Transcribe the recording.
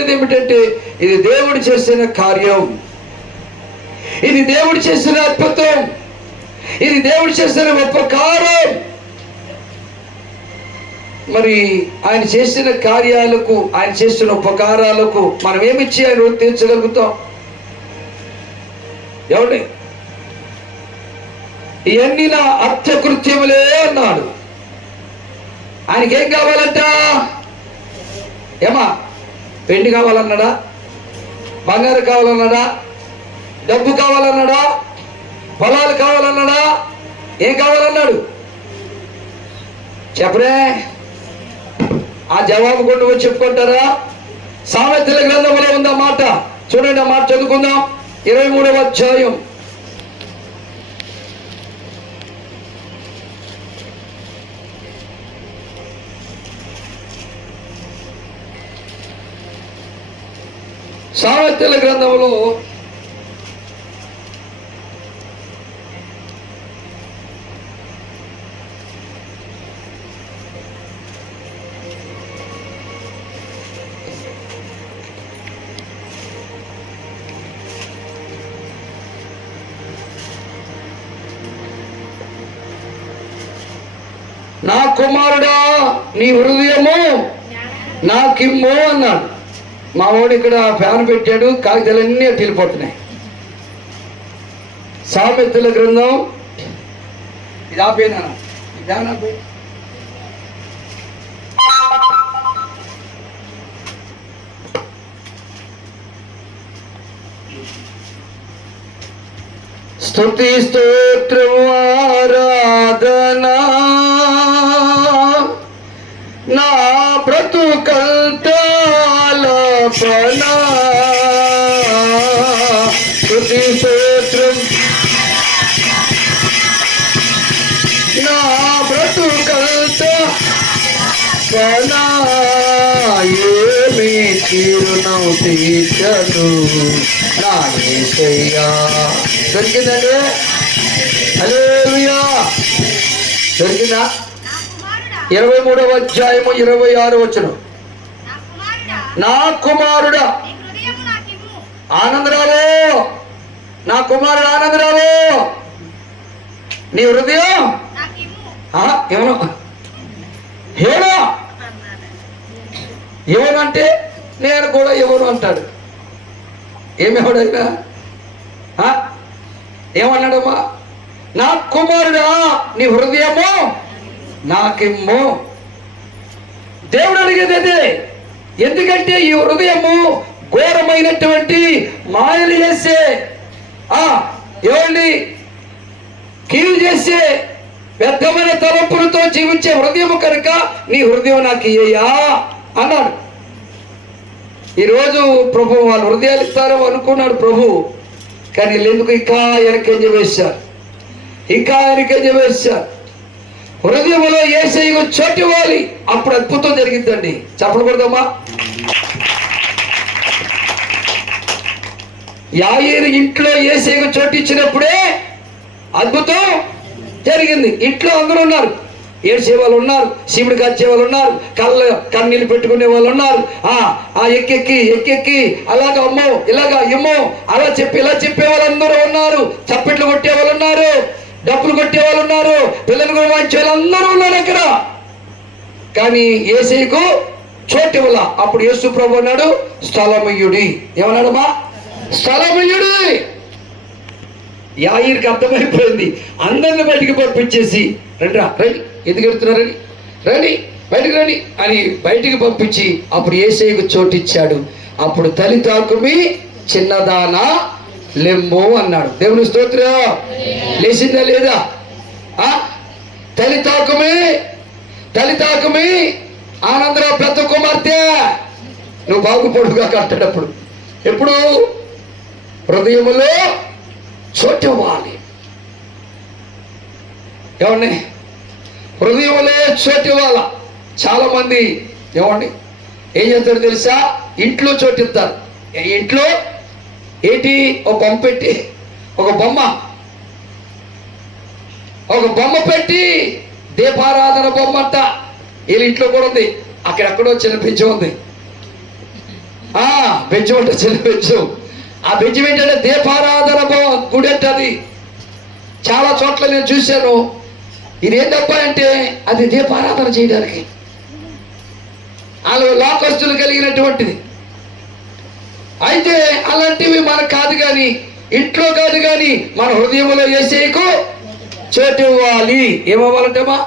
జరిగినది ఏమిటంటే ఇది దేవుడు చేసిన కార్యం, ఇది దేవుడు చేసిన అద్భుతం, ఇది దేవుడు చేసిన ఉపకారం. మరి ఆయన చేసిన కార్యాలకు, ఆయన చేసిన ఉపకారాలకు మనం ఏమిచ్చి ఆయన తీర్చగలుగుతాం? ఏమండి? ఇవన్నీ నా అత్యకృత్యములే అన్నాడు. ఆయనకేం కావాలంట? ఏమా వెండి కావాలన్నాడా? బంగారు కావాలన్నాడా? డబ్బు కావాలన్నాడా? పొలాలు కావాలన్నాడా? ఏం కావాలన్నాడు? చెప్పరే. ఆ జవాబు కొట్టు వచ్చి చెప్పుకుంటారా? సామెతల గ్రంథంలో ఉందా మాట? చూడండి, ఆ మాట చదువుకుందాం. 23వ అధ్యాయం. సామెతల గ్రంథంలో నా కుమారుడా నీ హృదయము నాకిమ్ము అన్నాడు. మా వాడు ఇక్కడ ఫ్యాన్ పెట్టాడు, కాగితాలన్నీ వెళ్ళిపోతున్నాయి. సామెతల గ్రంథం ఇది ఆపేనా? ఫ్యాన్ ఆపే. స్తుతి స్తోత్రము ఆరాధనా నా బ్రతుకంతాలపనా. స్తుతి స్తోత్రం నా బ్రతుకంతాలపనా. ఏమి చిరునవ్వు తీర్చను నా యేసయ్యా. దొరికిందండి? హల్లెలూయా. దొరికిందా? 23వ అధ్యాయము 26వ వచనం. నా కుమారుడా ఆనందరావు, నా కుమారుడు ఆనందరావు, నీ హృదయం ఏమను ఏమో ఏమనంటే నేను కూడా ఎవరు అంటాడు. ఏమేవాడైనా ఏమన్నాడమ్మా? నా కుమారుడా నీ హృదయము నాకిమ్ము. దేవుడు అడిగేది అదే. ఎందుకంటే ఈ హృదయము ఘోరమైనటువంటి మాయలు చేసే, ఎవరిని కీలు చేసే వ్యర్థమైన తలంపులతో జీవించే హృదయము కనుక నీ హృదయం నాకు ఇయ్యా అన్నాడు. ఈరోజు ప్రభు వాళ్ళు హృదయాలు ఇస్తారో అనుకున్నాడు ప్రభు, కానీ ఎందుకు ఇంకా వెనకంజ వేశారు, ఇంకా వెనకంజ వేశారు. హృదయంలో యేసయ్యకు చోటు ఇవ్వాలి, అప్పుడు అద్భుతం జరిగిద్దండి. చెప్పకూడదమ్మా? యాయీరు ఇంట్లో యేసయ్యకు చోటు ఇచ్చినప్పుడే అద్భుతం జరిగింది. ఇంట్లో అందరూ ఉన్నారు, ఏడ్చే వాళ్ళు ఉన్నారు, శివుడు కాచే వాళ్ళు ఉన్నారు, కన్నీళ్ళు పెట్టుకునే వాళ్ళు ఉన్నారు. ఎక్కెక్కి అలాగా అమ్మో ఇలాగా ఏమో అలా చెప్పి ఇలా చెప్పే వాళ్ళందరూ ఉన్నారు, చప్పట్లు కొట్టే వాళ్ళు ఉన్నారు, డబ్బులు కొట్టే వాళ్ళు ఉన్నారు, పిల్లలు కూడా వాయించే వాళ్ళందరూ ఉన్నారు అక్కడ. కానీ యేసయ్యకు చోటు ఇవ్వాల. అప్పుడు యేసు ప్రభు అన్నాడు స్థలమయ్యుడి. ఏమన్నాడమ్మా? స్థలమయ్యుడి. యాయీరుకి అర్థమైపోయింది. అందరిని బయటికి పంపించేసి రండి రండి, ఎందుకు వెళ్తున్నారు, రండి బయటికి రండి అని బయటికి పంపించి అప్పుడు యేసయ్యకు చోటు ఇచ్చాడు. అప్పుడు తల్లి తాకుమి చిన్నదానా లెమ్ము అన్నాడు. దేవుని స్తోత్రం. లేచిందా లేదా? తల్లి తాకుమి ఆనందరావు పెద్ద కుమార్తె నువ్వు బాగుపడుగా కట్టడప్పుడు ఎప్పుడు హృదయములో చోటు ఇవ్వాలి. ఏమండి? హృదయంలో చోటు ఇవ్వాల. చాలా మంది ఏమండి ఏం చేస్తారు తెలుసా? ఇంట్లో చోటు ఇస్తారు. ఇంట్లో ఏంటి? ఒక బొమ్మ పెట్టి, ఒక బొమ్మ పెట్టి దీపారాధన బొమ్మ అంట. వీళ్ళ ఇంట్లో కూడా ఉంది, అక్కడెక్కడో చిన్న పింఛం ఉంది. బెజ్జం అంటే చిన్న బెజ్జం. ఆ బెజ్జం ఏంటంటే దీపారాధన గుడి అంటే అది. చాలా చోట్ల నేను చూశాను. ఇదేంటప్ప అంటే అది దీపారాధన చేయడానికి, వాళ్ళు లోకస్తులు కలిగినటువంటిది. అయితే అలాంటివి మనకు కాదు, కానీ ఇంట్లో కాదు, కానీ మన హృదయంలో యేసేకు చోటు ఇవ్వాలి. ఏమవ్వాలంటేమా